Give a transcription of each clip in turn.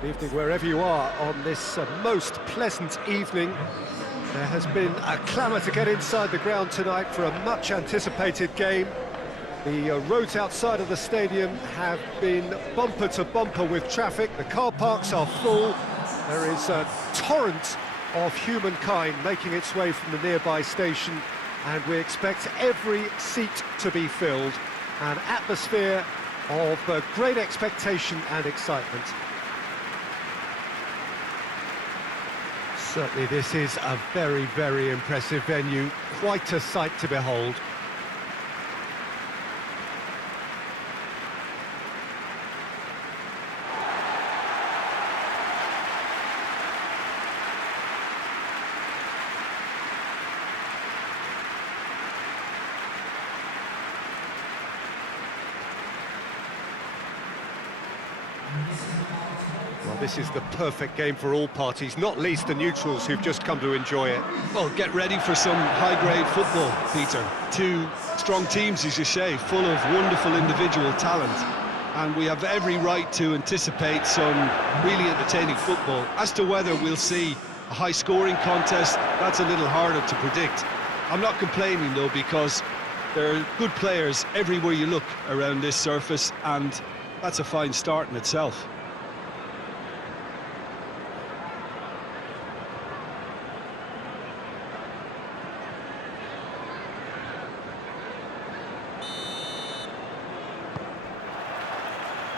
Good evening wherever you are on this most pleasant evening. There has been a clamour to get inside the ground tonight for a much-anticipated game. The roads outside of the stadium have been bumper to bumper with traffic. The car parks are full. There is a torrent of humankind making its way from the nearby station, and we expect every seat to be filled. An atmosphere of great expectation and excitement. Certainly this is a very, very impressive venue, quite a sight to behold. Well, this is the perfect game for all parties, not least the neutrals who've just come to enjoy it. Well, get ready for some high-grade football, Peter. Two strong teams, as you say, full of wonderful individual talent. And we have every right to anticipate some really entertaining football. As to whether we'll see a high-scoring contest, that's a little harder to predict. I'm not complaining, though, because there are good players everywhere you look around this surface, and that's a fine start in itself.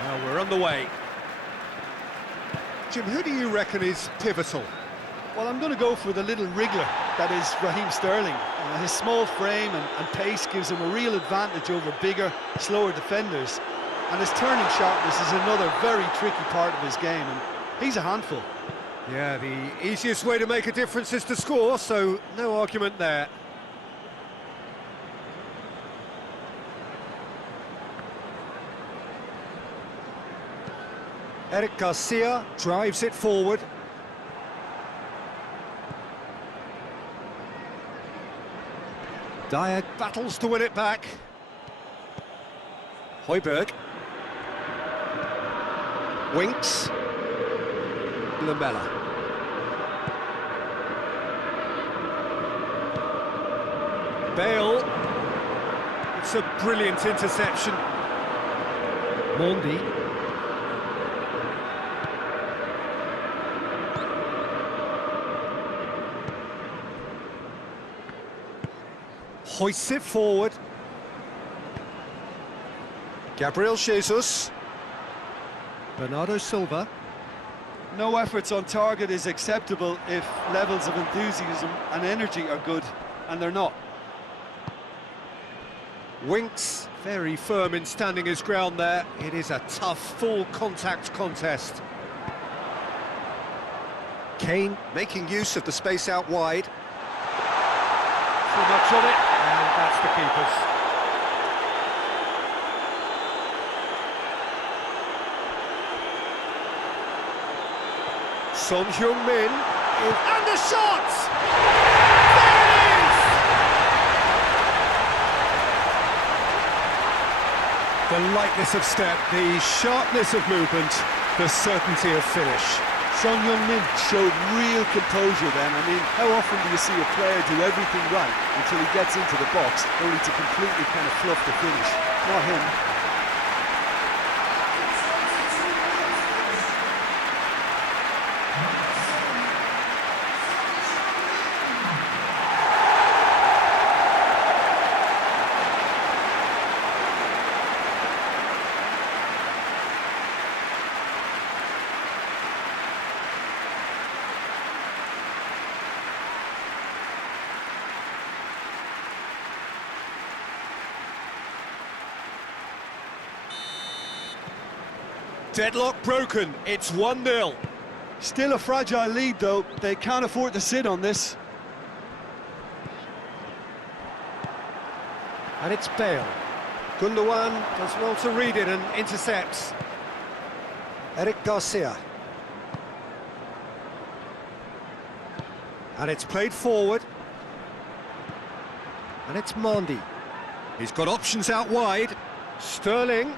Well, we're on the way. Jim, who do you reckon is pivotal? Well, I'm going to go for the little wriggler that is Raheem Sterling. His small frame and pace gives him a real advantage over bigger, slower defenders. And his turning sharpness is another very tricky part of his game, and he's a handful. Yeah, the easiest way to make a difference is to score, so no argument there. Eric Garcia drives it forward. Dyer battles to win it back. Højbjerg. Winks. Lamela. Bale. It's a brilliant interception. Mondi. Hoists it forward. Gabriel Jesus. Bernardo Silva. No efforts on target is acceptable if levels of enthusiasm and energy are good, and they're not. Winks, very firm in standing his ground there. It is a tough, full-contact contest. Kane making use of the space out wide. Too much of it, and that's the keeper's. Son Heung-min, and the shot! There it is! The lightness of step, the sharpness of movement, the certainty of finish. Son Heung-min showed real composure then. I mean, how often do you see a player do everything right until he gets into the box, only to completely kind of fluff the finish? Not him. Deadlock broken, it's 1-0. Still a fragile lead, though. They can't afford to sit on this. And it's Bale. Gundogan does well to read it and intercepts. Eric Garcia. And it's played forward. And it's Mondi. He's got options out wide. Sterling.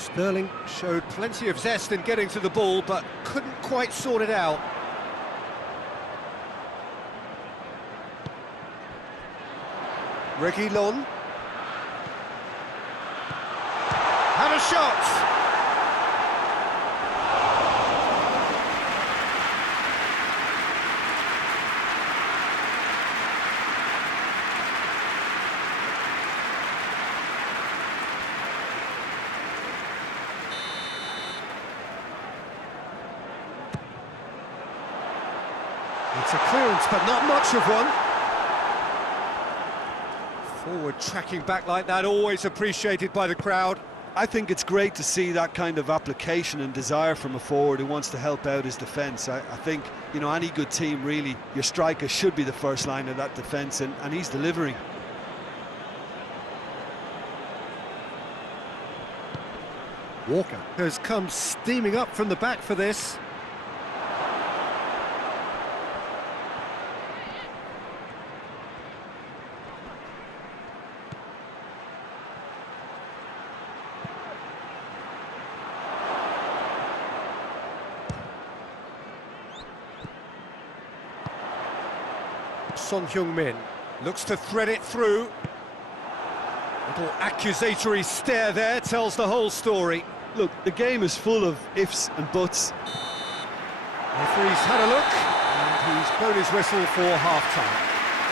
Sterling showed plenty of zest in getting to the ball, but couldn't quite sort it out. Reguilon. Had a shot! It's a clearance, but not much of one. Forward tracking back like that, always appreciated by the crowd. I think it's great to see that kind of application and desire from a forward who wants to help out his defence. I think, you know, any good team, really, your striker should be the first line of that defence, and he's delivering. Walker has come steaming up from the back for this. Son Heung-min looks to thread it through. Little accusatory stare there tells the whole story. Look, the game is full of ifs and buts. Referee's had a look, and he's blown his whistle for half-time.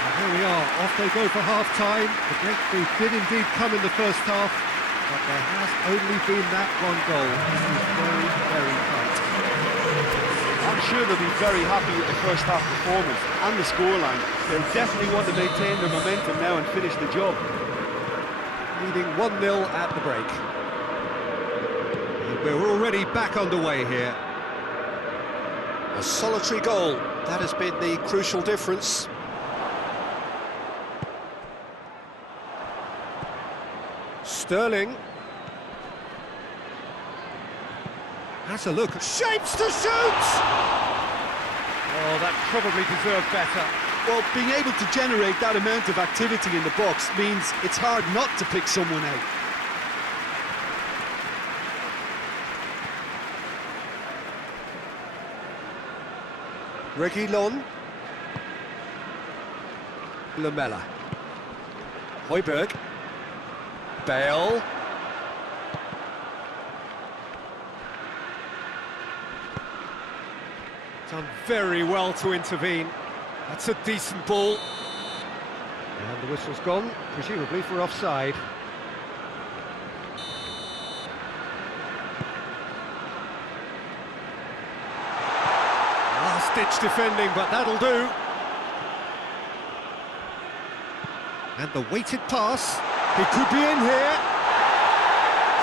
And here we are, off they go for half-time. The breakthrough did indeed come in the first half, but there has only been that one goal. This is very, very tight. I'm sure they'll be very happy with the first half performance and the scoreline. They'll definitely want to maintain their momentum now and finish the job. Leading 1-0 at the break. And we're already back underway here. A solitary goal, that has been the crucial difference. Sterling. Has a look, shapes to shoot! Oh, that probably deserved better. Well, being able to generate that amount of activity in the box means it's hard not to pick someone out. Reguilon. Lamela. Højbjerg. Bale. Done very well to intervene. That's a decent ball. And the whistle's gone, presumably for offside. Last-ditch defending, but that'll do. And the weighted pass. He could be in here.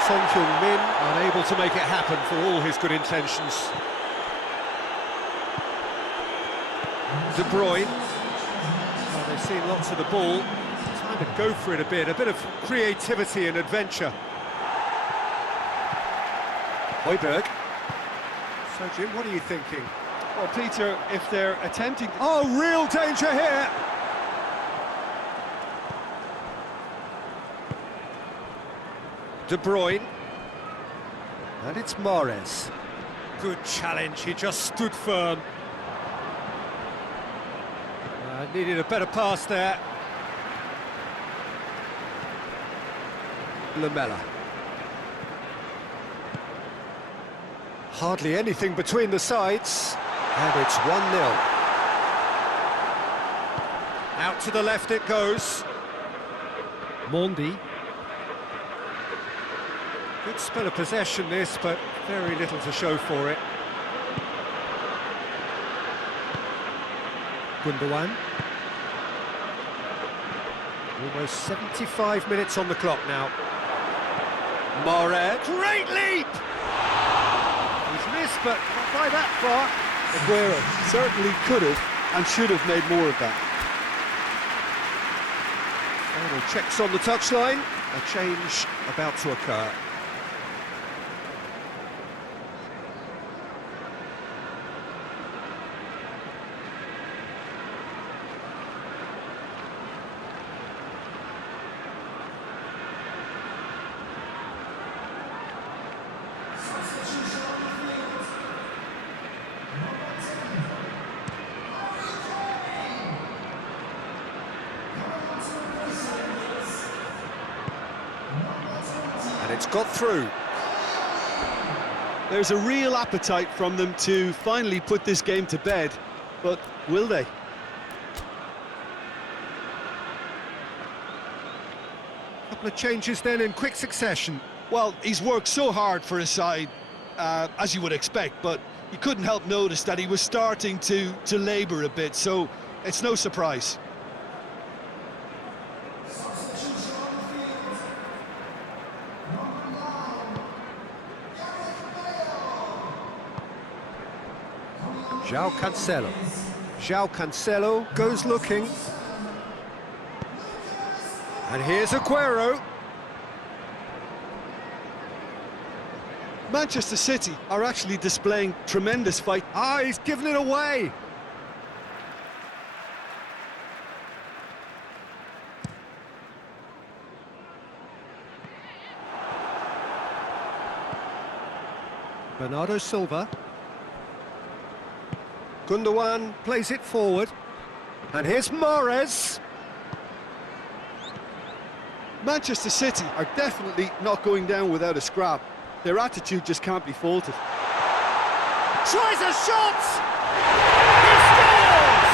Son Heung-min unable to make it happen for all his good intentions. De Bruyne. Well, they've seen lots of the ball. Time to go for it a bit of creativity and adventure. Højbjerg. So, Jim, what are you thinking? Well, Peter, if they're attempting... Oh, real danger here! De Bruyne. And it's Mahrez. Good challenge, he just stood firm. Needed a better pass there. Lamela. Hardly anything between the sides. And it's 1-0. Out to the left it goes. Mondi. Good spell of possession this, but very little to show for it. Gundogan. Almost 75 minutes on the clock now. Mahrez, great leap! He's missed, but not by that far. Aguero certainly could have and should have made more of that. Final checks on the touchline. A change about to occur. got through. There's a real appetite from them to finally put this game to bed, but will they? Couple of changes then in quick succession. Well, he's worked so hard for his side, as you would expect, but you couldn't help notice that he was starting to labour a bit, so it's no surprise. João Cancelo goes looking. And here's Aguero. Manchester City are actually displaying tremendous fight. Ah, he's given it away. Bernardo Silva. Gundogan plays it forward. And here's Mahrez. Manchester City are definitely not going down without a scrap. Their attitude just can't be faulted. Tries a shot! He scores!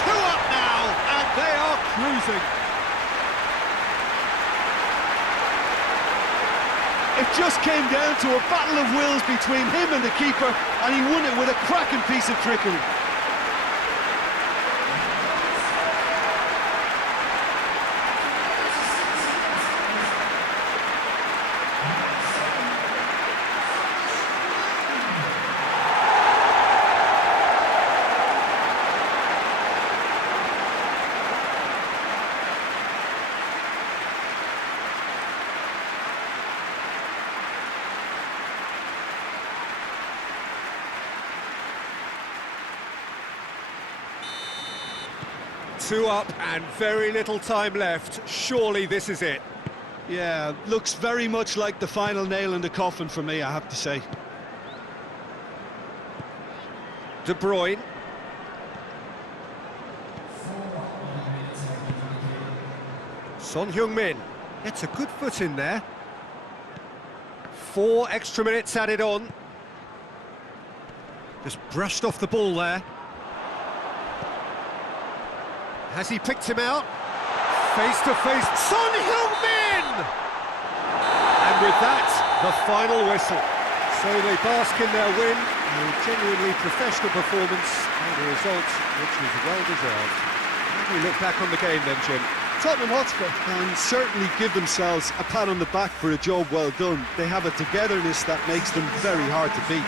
2 up now, and they are cruising. It just came down to a battle of wills between him and the keeper, and he won it with a cracking piece of trickery. Two up and very little time left. Surely this is it. Yeah, looks very much like the final nail in the coffin for me, I have to say. De Bruyne. Son Heung-min gets a good foot in there. 4 extra minutes added on. Just brushed off the ball there. Has he picked him out? Face to face, Son Heung-min! And with that, the final whistle. So they bask in their win, a genuinely professional performance, and a result which is well deserved. How do we look back on the game then, Jim? Tottenham Hotspur can certainly give themselves a pat on the back for a job well done. They have a togetherness that makes them very hard to beat.